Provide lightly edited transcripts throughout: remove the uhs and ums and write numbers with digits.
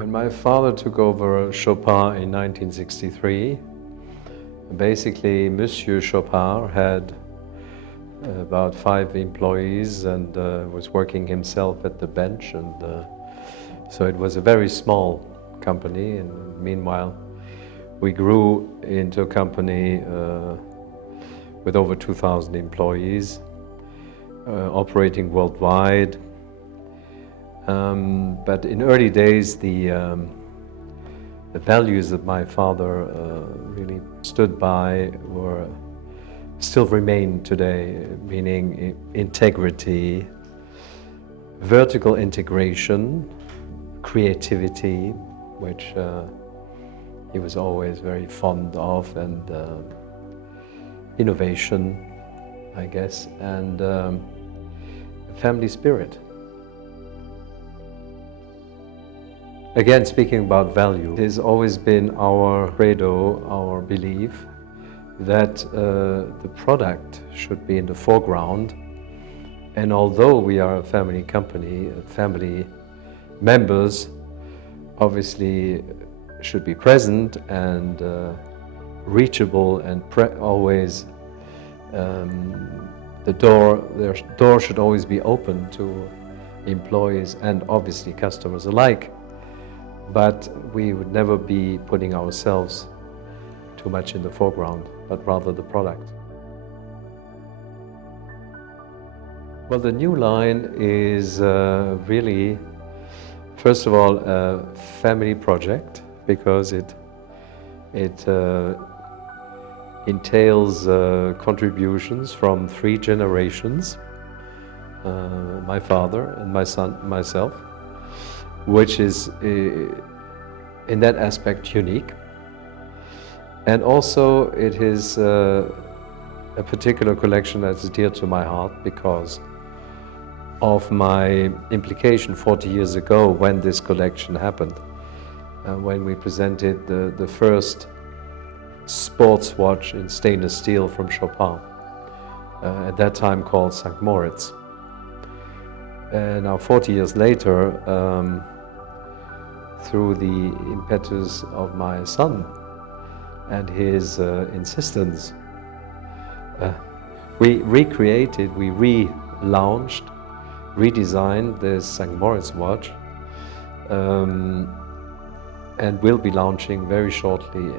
When my father took over Chopard in 1963, basically Monsieur Chopard had about 5 employees and was working himself at the bench, and so it was a very small company. And meanwhile, we grew into a company with over 2,000 employees, operating worldwide. But in early days, the values that my father really stood by still remain today, meaning integrity, vertical integration, creativity, which he was always very fond of, and innovation, I guess, and family spirit. Again, speaking about value, it has always been our credo, our belief, that the product should be in the foreground. And although we are a family company, family members obviously should be present and reachable, and always their door should always be open to employees and obviously customers alike. But we would never be putting ourselves too much in the foreground, but rather the product. Well, the new line is really, first of all, a family project, because it entails contributions from 3 generations, my father and my son, myself, which is in that aspect unique. And also it is a particular collection that's dear to my heart because of my implication 40 years ago when this collection happened, when we presented the first sports watch in stainless steel from Chopard, at that time called St. Moritz. And now 40 years later, through the impetus of my son and his insistence, we recreated, we relaunched, redesigned this St. Moritz watch, and will be launching very shortly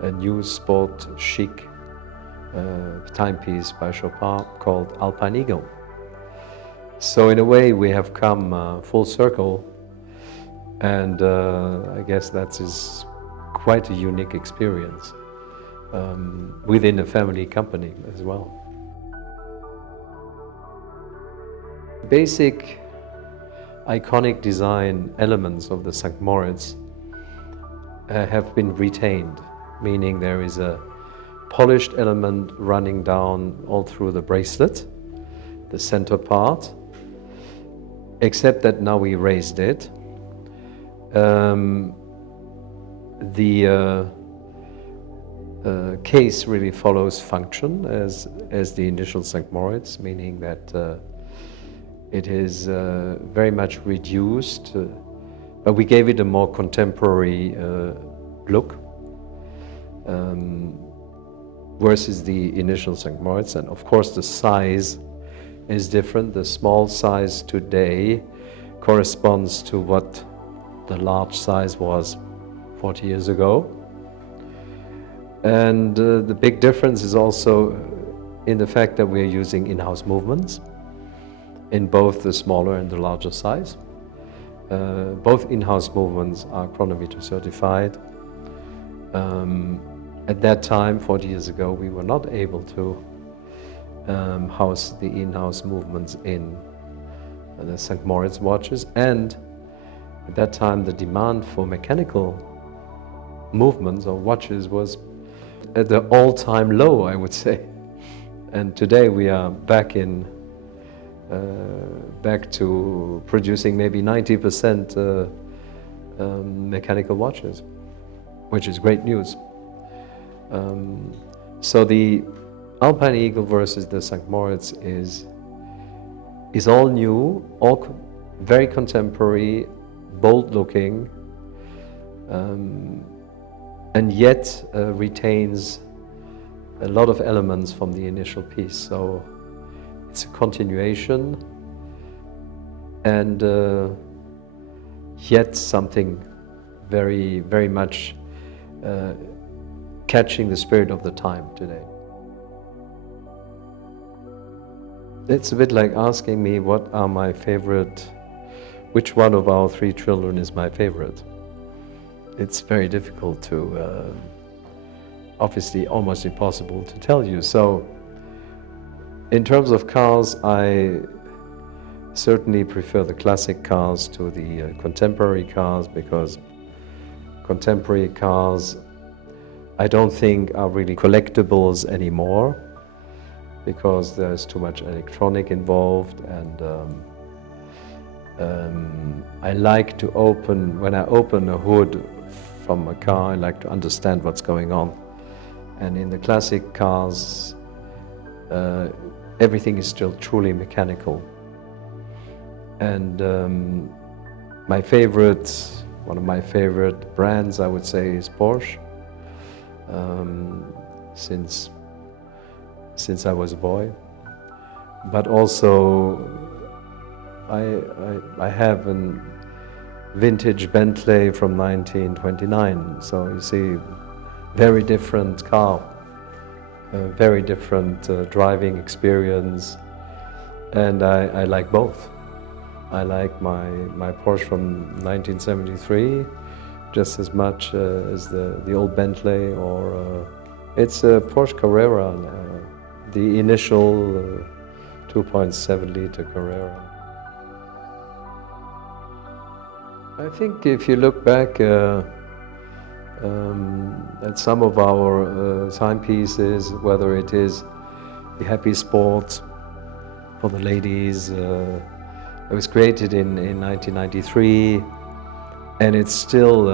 a new sport chic timepiece by Chopard called Alpine Eagle. So in a way we have come full circle, and I guess that is quite a unique experience within a family company as well. Basic iconic design elements of the St. Moritz have been retained, meaning there is a polished element running down all through the bracelet, the center part, except that now we raised it. The case really follows function as the initial St. Moritz, meaning that it is very much reduced, but we gave it a more contemporary look versus the initial St. Moritz. And of course the size is different. The small size today corresponds to what the large size was 40 years ago. And the big difference is also in the fact that we are using in-house movements in both the smaller and the larger size. Both in-house movements are chronometer certified. At that time, 40 years ago, we were not able to house the in-house movements in the St. Moritz watches, and at that time the demand for mechanical movements or watches was at the all-time low, I would say. And today we are back to producing maybe 90% mechanical watches, which is great news. So the Alpine Eagle versus the St. Moritz is all new, all very contemporary, bold looking, and yet retains a lot of elements from the initial piece. So it's a continuation, and yet something very, very much catching the spirit of the time today. It's a bit like asking me what are my favorite, which one of our three children is my favorite. It's very difficult to, obviously almost impossible to tell you. So in terms of cars, I certainly prefer the classic cars to the contemporary cars, because contemporary cars I don't think are really collectibles anymore, because there's too much electronic involved, and I like to open, when I open a hood from a car, I like to understand what's going on. And in the classic cars, everything is still truly mechanical. And one of my favorite brands, I would say, is Porsche. Since I was a boy, but also I have a vintage Bentley from 1929. So you see, very different car, very different driving experience, and I like both. I like my Porsche from 1973 just as much as the old Bentley, or it's a Porsche Carrera, the initial 2.7 liter Carrera. I think if you look back at some of our timepieces, whether it is the Happy Sport for the ladies, it was created in 1993, and it's still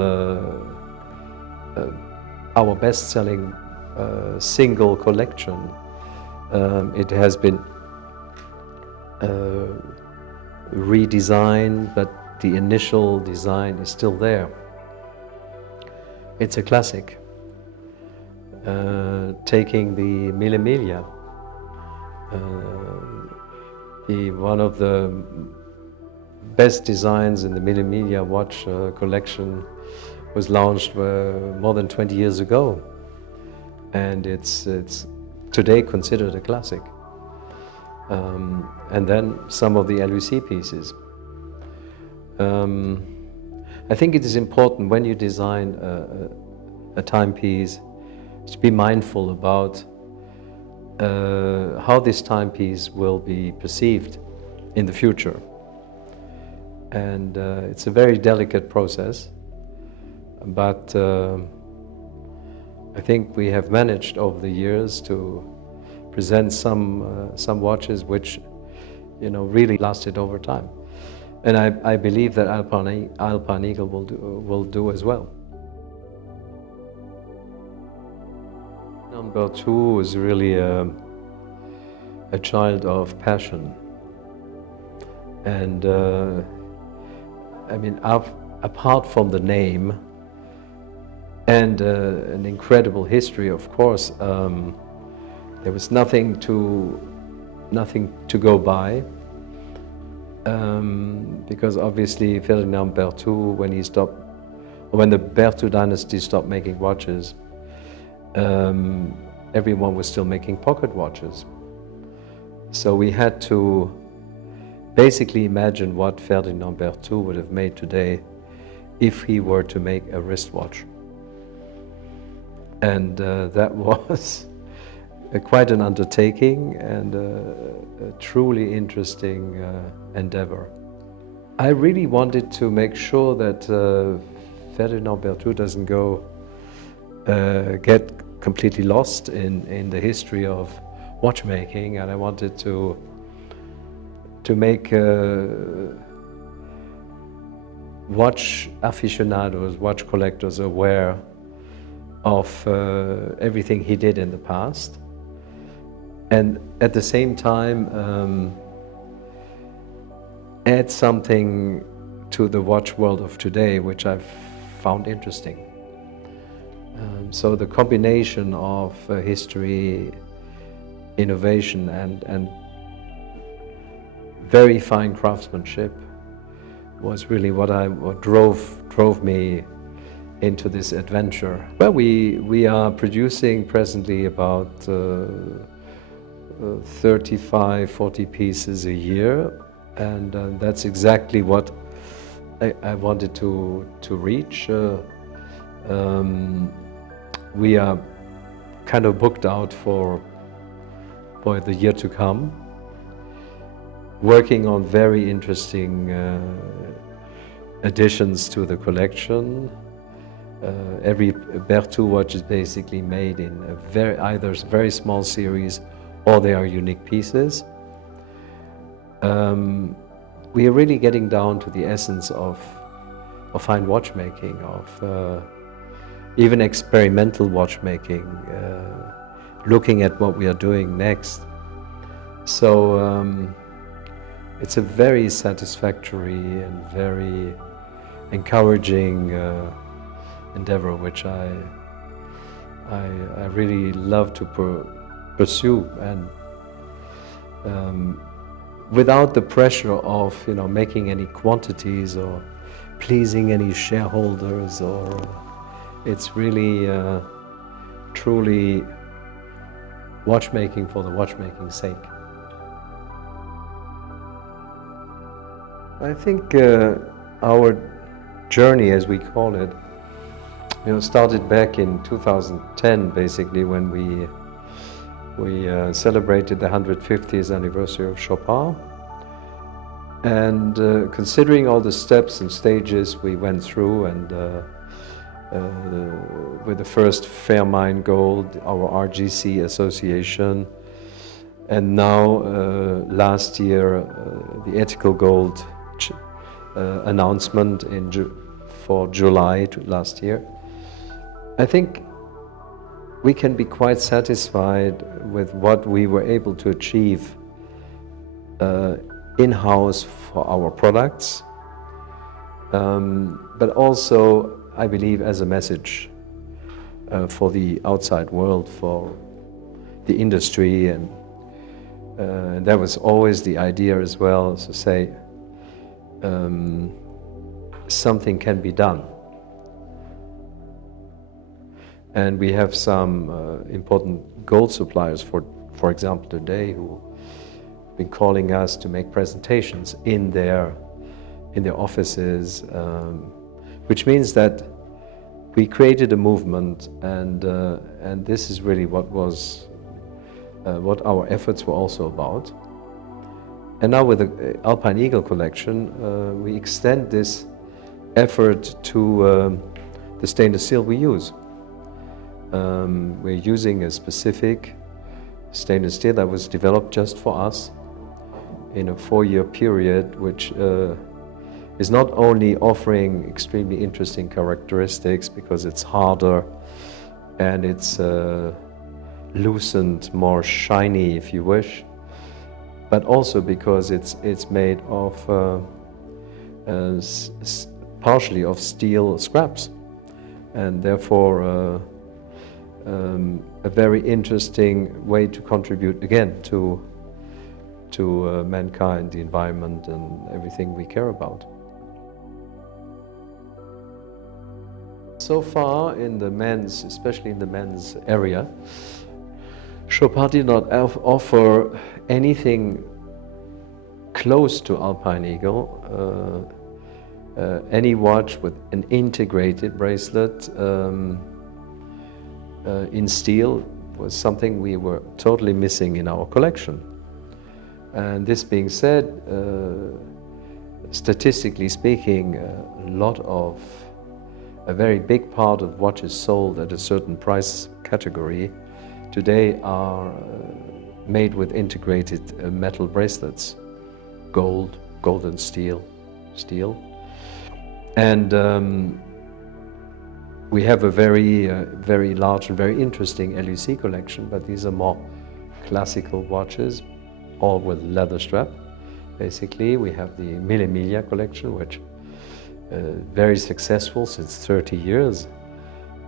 our best-selling single collection. It has been redesigned, but the initial design is still there. It's a classic. Taking the Mille Miglia, one of the best designs in the Mille Miglia watch collection, was launched more than 20 years ago, and it's today considered a classic. And then some of the LVC pieces. I think it is important when you design a timepiece to be mindful about how this timepiece will be perceived in the future. And it's a very delicate process, but I think we have managed over the years to present some watches which, really lasted over time. And I believe that Alpine Eagle will do as well. Ferdinand Berthoud was really a child of passion. And apart from the name and an incredible history, of course, there was nothing to go by. Because obviously Ferdinand Berthoud, when the Berthoud dynasty stopped making watches, everyone was still making pocket watches. So we had to basically imagine what Ferdinand Berthoud would have made today if he were to make a wristwatch. And that was quite an undertaking and a truly interesting endeavor. I really wanted to make sure that Ferdinand Berthoud doesn't get completely lost in the history of watchmaking, and I wanted to make watch aficionados, watch collectors aware of everything he did in the past, and at the same time add something to the watch world of today, which I've found interesting. So the combination of history, innovation, and very fine craftsmanship was really what drove me into this adventure. Well, we are producing presently about 35, 40 pieces a year, and that's exactly what I wanted to reach. We are kind of booked out for the year to come, working on very interesting additions to the collection. Every Berthoud watch is basically made in either very small series or they are unique pieces. We are really getting down to the essence of fine watchmaking, of even experimental watchmaking, looking at what we are doing next. So it's a very satisfactory and very encouraging endeavor, which I really love to pursue, and without the pressure of making any quantities or pleasing any shareholders, or it's really truly watchmaking for the watchmaking's sake. I think our journey, as we call it, started back in 2010, basically, when we celebrated the 150th anniversary of Chopard. And considering all the steps and stages we went through, and with the first Fairmine Gold, our RGC association, and now last year the Ethical Gold announcement for July last year, I think we can be quite satisfied with what we were able to achieve in-house for our products, but also, I believe, as a message for the outside world, for the industry, and that was always the idea as well, to say something can be done. And we have some important gold suppliers, for example, today, who have been calling us to make presentations in their offices, which means that we created a movement, and this is really what our efforts were also about. And now with the Alpine Eagle collection, we extend this effort to the stainless steel we use. We're using a specific stainless steel that was developed just for us in a 4-year period, which is not only offering extremely interesting characteristics because it's harder and it's loosened, more shiny, if you wish, but also because it's made of partially of steel scraps, and therefore a very interesting way to contribute again to mankind, the environment, and everything we care about. So far in the men's, especially in the men's area, Chopard did not offer anything close to Alpine Eagle. Any watch with an integrated bracelet in steel was something we were totally missing in our collection. And this being said, statistically speaking, a very big part of watches sold at a certain price category today are made with integrated metal bracelets, gold and steel. And we have a very large and very interesting LUC collection, but these are more classical watches, all with leather strap. Basically, we have the Mille Miglia collection, which very successful since 30 years,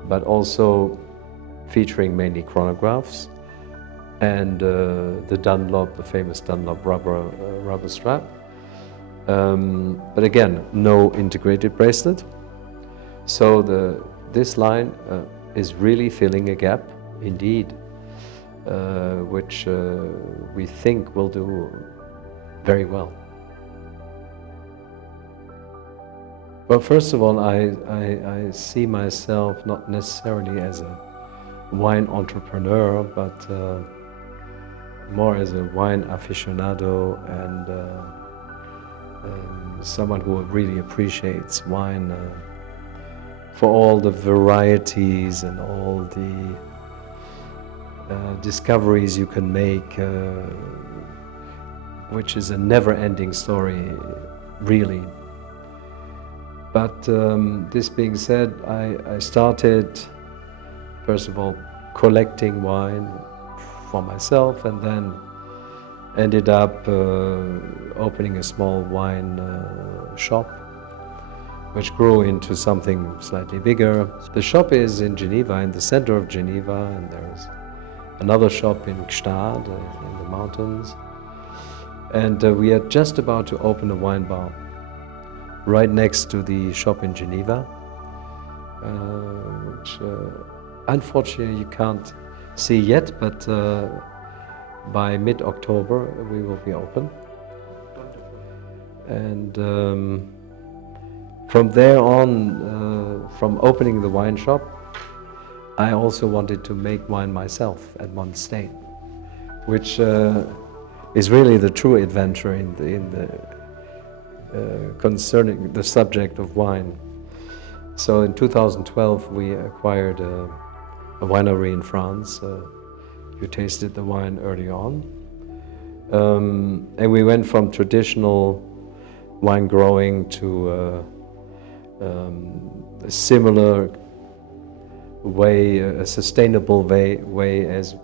but also featuring mainly chronographs and the Dunlop, the famous Dunlop rubber strap. But again, no integrated bracelet. So this line is really filling a gap, indeed, which we think will do very well. Well, first of all, I see myself not necessarily as a wine entrepreneur, but more as a wine aficionado and someone who really appreciates wine for all the varieties and all the discoveries you can make, which is a never-ending story, really. But this being said, I started, first of all, collecting wine for myself, and then ended up opening a small wine shop, which grew into something slightly bigger. The shop is in Geneva, in the center of Geneva, and there's another shop in Gstaad, in the mountains. And we are just about to open a wine bar right next to the shop in Geneva, which unfortunately you can't see yet, but by mid-October we will be open. And from there on, from opening the wine shop, I also wanted to make wine myself at one stage, which is really the true adventure in the concerning the subject of wine. So in 2012 we acquired a winery in France. You tasted the wine early on. And we went from traditional wine growing to a similar way, a sustainable way as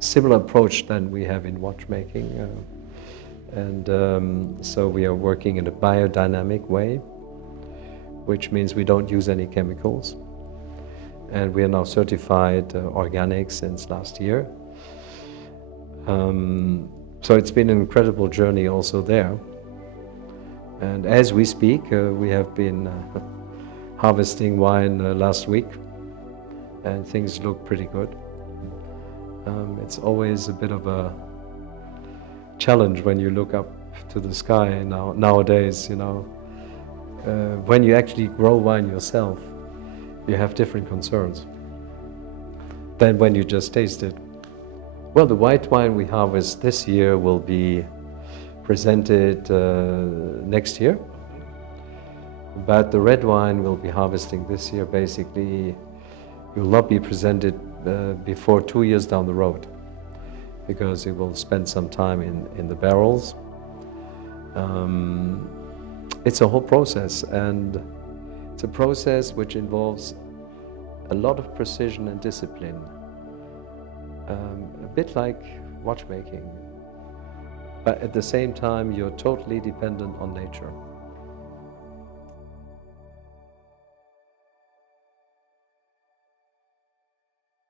similar approach than we have in watchmaking. So we are working in a biodynamic way, which means we don't use any chemicals. And we are now certified organic since last year. So it's been an incredible journey also there. And as we speak, we have been harvesting wine last week, and things look pretty good. It's always a bit of a challenge when you look up to the sky nowadays, you know. When you actually grow wine yourself, you have different concerns than when you just taste it. Well, the white wine we harvest this year will be presented next year, but the red wine we'll be harvesting this year basically will not be presented before 2 years down the road, because it will spend some time in the barrels. It's a whole process, and it's a process which involves a lot of precision and discipline, a bit like watchmaking, but at the same time you're totally dependent on nature.